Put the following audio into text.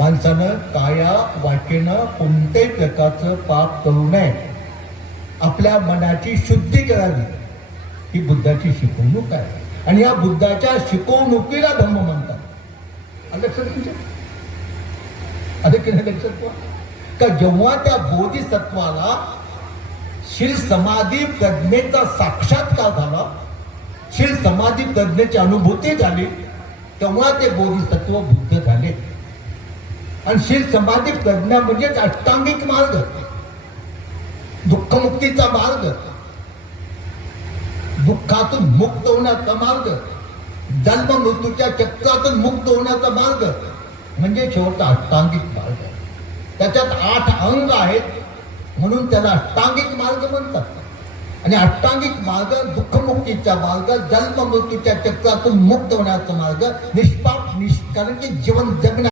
माणसानं काया वाटेनं कोणत्याही प्रकारचं पाप करू नये, आपल्या मनाची शुद्धी करावी, ही बुद्धाची शिकवणूक आहे. आणि या बुद्धाच्या शिकवणुकीला धर्म म्हणतात. लक्षात तुमच्या अरे की नाही लक्षात का जेव्हा त्या बोधिसत्वाला शील समाधी प्रज्ञेचा साक्षात्कार झाला, शील समाधी प्रज्ञेची अनुभूती झाली, तेव्हा ते बोधिसत्व बुद्ध झाले. आणि शील समाधी प्रज्ञा म्हणजेच अष्टांगिक मार्ग, दुःखमुक्तीचा मार्ग, दुःखातून मुक्त होण्याचा मार्ग, जन्म मृत्यूच्या चक्रातून मुक्त होण्याचा मार्ग म्हणजे शेवटचा अष्टांगिक मार्ग. त्याच्यात 8 अंग आहेत म्हणून त्याला अष्टांगिक मार्ग म्हणतात. आणि अष्टांगिक मार्ग दुःखमुक्तीचा मार्ग, जन्म मृत्यूच्या चक्रातून मुक्त होण्याचा मार्ग, निष्पाप निष्कलंकित जीवन जगण्या